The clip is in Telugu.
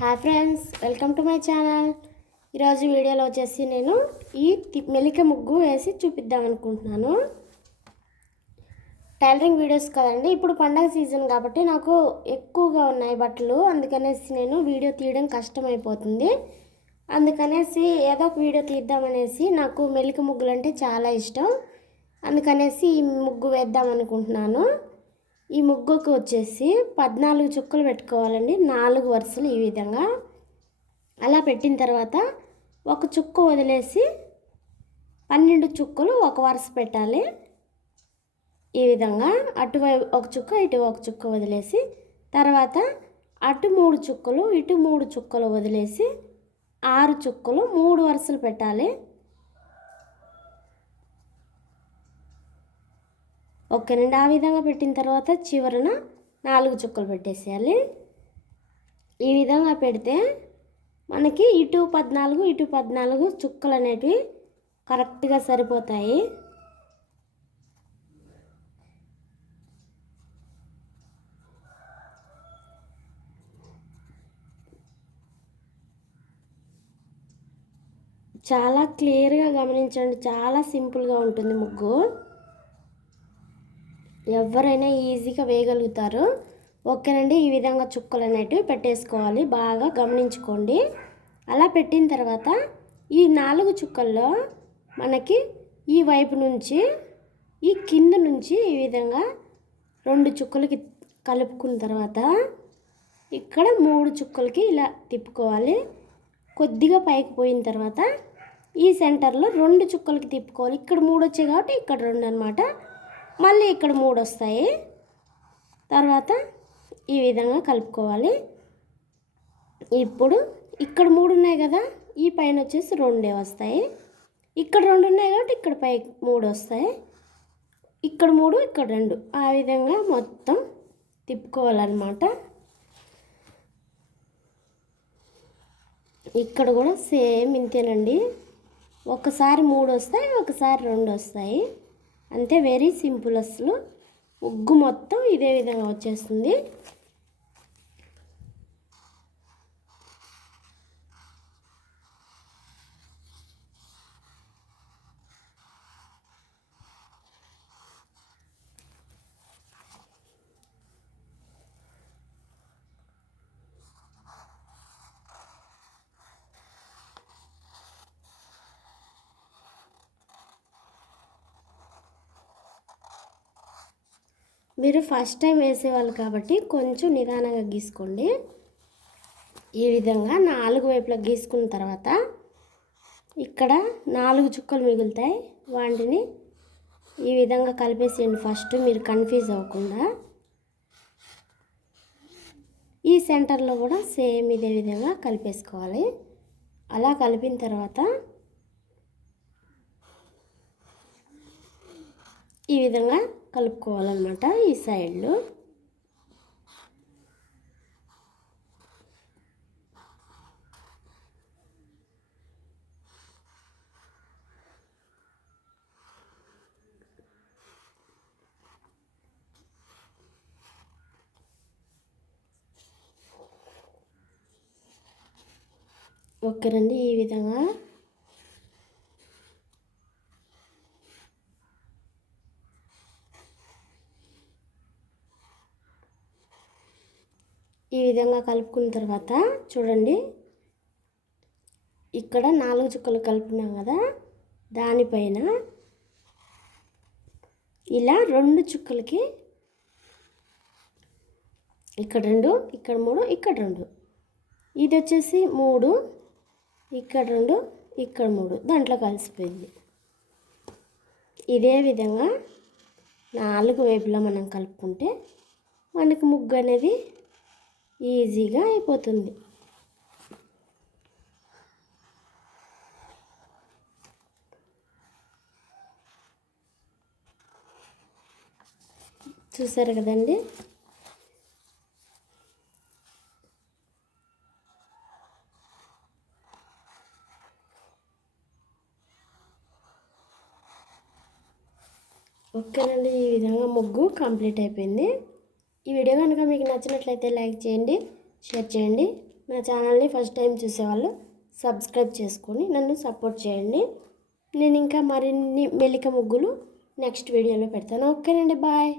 Hi friends welcome to my channel. ఈరోజు వీడియోలో వచ్చేసి నేను ఈ మెలిక ముగ్గు వేసి చూపిద్దాం అనుకుంటున్నాను. టైలరింగ్ వీడియోస్ కదండి ఇప్పుడు పండగ సీజన్ కాబట్టి నాకు ఎక్కువగా ఉన్నాయి బట్టలు. అందుకనేసి నేను వీడియో తీయడం కష్టమైపోతుంది. అందుకనేసి ఏదో ఒక వీడియో తీద్దామనేసి నాకు మెలిక ముగ్గులు అంటే చాలా ఇష్టం. అందుకనేసి ఈ ముగ్గు వేద్దాం అనుకుంటున్నాను. ఈ ముగ్గుకు వచ్చేసి పద్నాలుగు చుక్కలు పెట్టుకోవాలండి. నాలుగు వరుసలు ఈ విధంగా. అలా పెట్టిన తర్వాత ఒక చుక్క వదిలేసి పన్నెండు చుక్కలు ఒక వరుస పెట్టాలి. ఈ విధంగా అటువైపు ఒక చుక్క ఇటు ఒక చుక్క వదిలేసి తర్వాత అటు మూడు చుక్కలు ఇటు మూడు చుక్కలు వదిలేసి ఆరు చుక్కలు మూడు వరుసలు పెట్టాలి. ఓకేనండి ఆ విధంగా పెట్టిన తర్వాత చివరన నాలుగు చుక్కలు పెట్టేసేయాలి. ఈ విధంగా పెడితే మనకి ఇటు పద్నాలుగు ఇటు పద్నాలుగు చుక్కలు అనేటివి కరెక్ట్గా సరిపోతాయి. చాలా క్లియర్గా గమనించండి. చాలా సింపుల్గా ఉంటుంది ముగ్గు. ఎవరైనా ఈజీగా వేయగలుగుతారు. ఓకేనండి ఈ విధంగా చుక్కలు అనేటివి పెట్టేసుకోవాలి. బాగా గమనించుకోండి. అలా పెట్టిన తర్వాత ఈ నాలుగు చుక్కల్లో మనకి ఈ వైపు నుంచి ఈ కింద నుంచి ఈ విధంగా రెండు చుక్కలకి కలుపుకున్న తర్వాత ఇక్కడ మూడు చుక్కలకి ఇలా తిప్పుకోవాలి. కొద్దిగా పైకి పోయిన తర్వాత ఈ సెంటర్లో రెండు చుక్కలకి తిప్పుకోవాలి. ఇక్కడ మూడు వచ్చాయి కాబట్టి ఇక్కడ రెండు అనమాట మళ్ళీ ఇక్కడ మూడు వస్తాయి. తర్వాత ఈ విధంగా కలుపుకోవాలి. ఇప్పుడు ఇక్కడ మూడు ఉన్నాయి కదా ఈ పైన వచ్చేసి రెండే వస్తాయి. ఇక్కడ రెండు ఉన్నాయి కాబట్టి ఇక్కడ పై మూడు వస్తాయి. ఇక్కడ మూడు ఇక్కడ రెండు. ఆ విధంగా మొత్తం తిప్పుకోవాలన్నమాట. ఇక్కడ కూడా సేమ్ ఇంతేనండి. ఒకసారి మూడు వస్తాయి ఒకసారి రెండు వస్తాయి. అంతే వెరీ సింపుల్ అసలు. ముగ్గు మొత్తం ఇదే విధంగా వచ్చేస్తుంది. మీరు ఫస్ట్ టైం వేసేవాళ్ళు కాబట్టి కొంచెం నిదానంగా గీసుకోండి. ఈ విధంగా నాలుగు వైపులా గీసుకున్న తర్వాత ఇక్కడ నాలుగు చుక్కలు మిగులుతాయి. వాటిని ఈ విధంగా కలిపేసేయండి ఫస్ట్ మీరు కన్ఫ్యూజ్ అవ్వకుండా. ఈ సెంటర్లో కూడా సేమ్ ఇదే విధంగా కలిపేసుకోవాలి. అలా కలిపిన తర్వాత ఈ విధంగా కలుపుకోవాలన్నమాట ఈ సైడ్లో. ఓకేనండి ఈ విధంగా ఈ విధంగా కలుపుకున్న తర్వాత చూడండి. ఇక్కడ నాలుగు చుక్కలు కలుపుకున్నాం కదా దానిపైన ఇలా రెండు చుక్కలకి ఇక్కడ రెండు ఇక్కడ మూడు ఇక్కడ రెండు. ఇది వచ్చేసి మూడు ఇక్కడ రెండు ఇక్కడ మూడు. దాంట్లో కలిసిపోయింది. ఇదే విధంగా నాలుగు వైపులా మనం కలుపుకుంటే మనకు ముగ్గు అనేది ఈజీగా అయిపోతుంది. చూసారు కదండి? ఓకేనండి ఈ విధంగా ముగ్గు కంప్లీట్ అయిపోయింది. ఈ వీడియో కనుక మీకు నచ్చినట్లయితే లైక్ చేయండి షేర్ చేయండి. నా ఛానల్ని ఫస్ట్ టైం చూసేవాళ్ళు సబ్స్క్రైబ్ చేసుకొని నన్ను సపోర్ట్ చేయండి. నేను ఇంకా మరిన్ని మెలిక ముగ్గులు నెక్స్ట్ వీడియోలో పెడతాను. ఓకేనండి బాయ్.